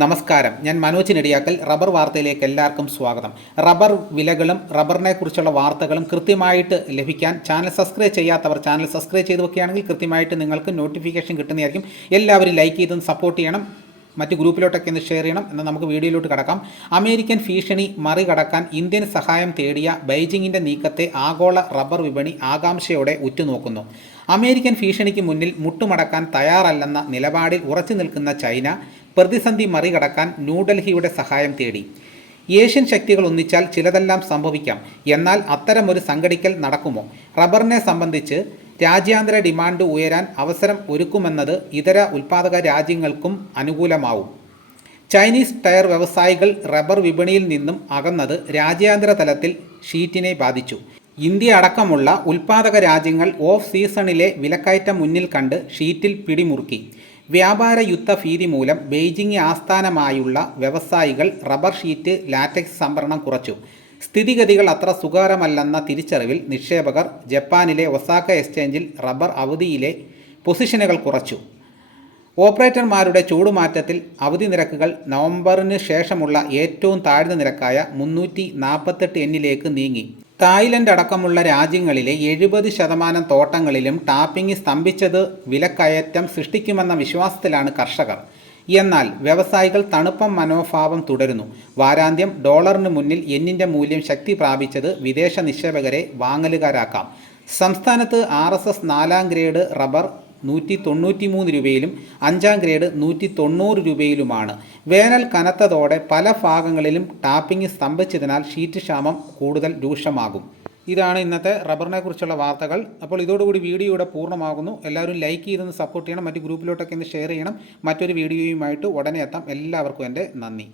നമസ്കാരം. ഞാൻ മനോജ് നെടിയാക്കൽ. റബ്ബർ വാർത്തയിലേക്ക് എല്ലാവർക്കും സ്വാഗതം. റബ്ബർ വിലകളും റബ്ബറിനെ കുറിച്ചുള്ള വാർത്തകളും കൃത്യമായിട്ട് ലഭിക്കാൻ ചാനൽ സബ്സ്ക്രൈബ് ചെയ്യാത്തവർ ചാനൽ സബ്സ്ക്രൈബ് ചെയ്ത് വെക്കുകയാണെങ്കിൽ കൃത്യമായിട്ട് നിങ്ങൾക്ക് നോട്ടിഫിക്കേഷൻ കിട്ടുന്നതായിരിക്കും. എല്ലാവരും ലൈക്ക് ചെയ്തും സപ്പോർട്ട് ചെയ്യണം. മറ്റ് ഗ്രൂപ്പിലോട്ടൊക്കെ ഒന്ന് ഷെയർ ചെയ്യണം. എന്നാൽ നമുക്ക് വീഡിയോയിലോട്ട് കടക്കാം. അമേരിക്കൻ ഭീഷണി മറികടക്കാൻ ഇന്ത്യൻ സഹായം തേടിയ ബെയ്ജിങ്ങിന്റെ നീക്കത്തെ ആഗോള റബ്ബർ വിപണി ആകാംക്ഷയോടെ ഉറ്റുനോക്കുന്നു. അമേരിക്കൻ ഭീഷണിക്ക് മുന്നിൽ മുട്ടുമടക്കാൻ തയ്യാറല്ലെന്ന നിലപാടിൽ ഉറച്ചു നിൽക്കുന്ന ചൈന പ്രതിസന്ധി മറികടക്കാൻ ന്യൂഡൽഹിയുടെ സഹായം തേടി. ഏഷ്യൻ ശക്തികൾ ഒന്നിച്ചാൽ ചിലതെല്ലാം സംഭവിക്കാം. എന്നാൽ അത്തരമൊരു സംഘടിക്കൽ നടക്കുമോ? റബ്ബറിനെ സംബന്ധിച്ച് രാജ്യാന്തര ഡിമാൻഡ് ഉയരാൻ അവസരം ഒരുക്കുമെന്നത് ഇതര ഉൽപ്പാദക രാജ്യങ്ങൾക്കും അനുകൂലമാവും. ചൈനീസ് ടയർ വ്യവസായികൾ റബ്ബർ വിപണിയിൽ നിന്നും അകന്നത് രാജ്യാന്തര തലത്തിൽ ഷീറ്റിനെ ബാധിച്ചു. ഇന്ത്യ അടക്കമുള്ള ഉൽപ്പാദക രാജ്യങ്ങൾ ഓഫ് സീസണിലെ വിലക്കയറ്റം മുന്നിൽ കണ്ട് ഷീറ്റിൽ പിടിമുറുക്കി. വ്യാപാര യുദ്ധ ഭീതി മൂലം ബെയ്ജിംഗ് ആസ്ഥാനമായുള്ള വ്യവസായികൾ റബ്ബർ ഷീറ്റ് ലാറ്റക്സ് സംഭരണം കുറച്ചു. സ്ഥിതിഗതികൾ അത്ര സുഖകരമല്ലെന്ന തിരിച്ചറിവിൽ നിക്ഷേപകർ ജപ്പാനിലെ ഒസാക്ക എക്സ്ചേഞ്ചിൽ റബ്ബർ അവധിയിലെ പൊസിഷനുകൾ കുറച്ചു. ഓപ്പറേറ്റർമാരുടെ ചൂടുമാറ്റത്തിൽ അവധി നിരക്കുകൾ നവംബറിന് ശേഷമുള്ള ഏറ്റവും താഴ്ന്ന നിരക്കായ മുന്നൂറ്റി നാൽപ്പത്തെട്ട് എന്നിലേക്ക് നീങ്ങി. തായ്ലൻഡ് അടക്കമുള്ള രാജ്യങ്ങളിലെ എഴുപത് ശതമാനം തോട്ടങ്ങളിലും ടാപ്പിംഗ് സ്തംഭിച്ചത് വിലക്കയറ്റം സൃഷ്ടിക്കുമെന്ന വിശ്വാസത്തിലാണ് കർഷകർ. എന്നാൽ വ്യവസായികൾ തണുപ്പം മനോഭാവം തുടരുന്നു. വാരാന്ത്യം ഡോളറിന് മുന്നിൽ എന്നിന്റെ മൂല്യം ശക്തി പ്രാപിച്ചത് വിദേശ നിക്ഷേപകരെ വാങ്ങലുകാരാക്കാം. സംസ്ഥാനത്ത് ആർ നാലാം ഗ്രേഡ് റബ്ബർ നൂറ്റി തൊണ്ണൂറ്റി മൂന്ന് രൂപയിലും അഞ്ചാം ഗ്രേഡ് നൂറ്റി തൊണ്ണൂറ് രൂപയിലുമാണ്. വേനൽ കനത്തതോടെ പല ഭാഗങ്ങളിലും ടാപ്പിംഗ് സ്തംഭിച്ചതിനാൽ ഷീറ്റ് ക്ഷാമം കൂടുതൽ രൂക്ഷമാകും. ഇതാണ് ഇന്നത്തെ റബ്ബറിനെ കുറിച്ചുള്ള വാർത്തകൾ. അപ്പോൾ ഇതോടുകൂടി വീഡിയോ ഇവിടെ പൂർണമാകുന്നു. എല്ലാവരും ലൈക്ക് ചെയ്തൊന്ന് സപ്പോർട്ട് ചെയ്യണം. മറ്റ് ഗ്രൂപ്പിലോട്ടൊക്കെ ഒന്ന് ഷെയർ ചെയ്യണം. മറ്റൊരു വീഡിയോയുമായിട്ട് ഉടനെ എത്താം. എല്ലാവർക്കും എന്റെ നന്ദി.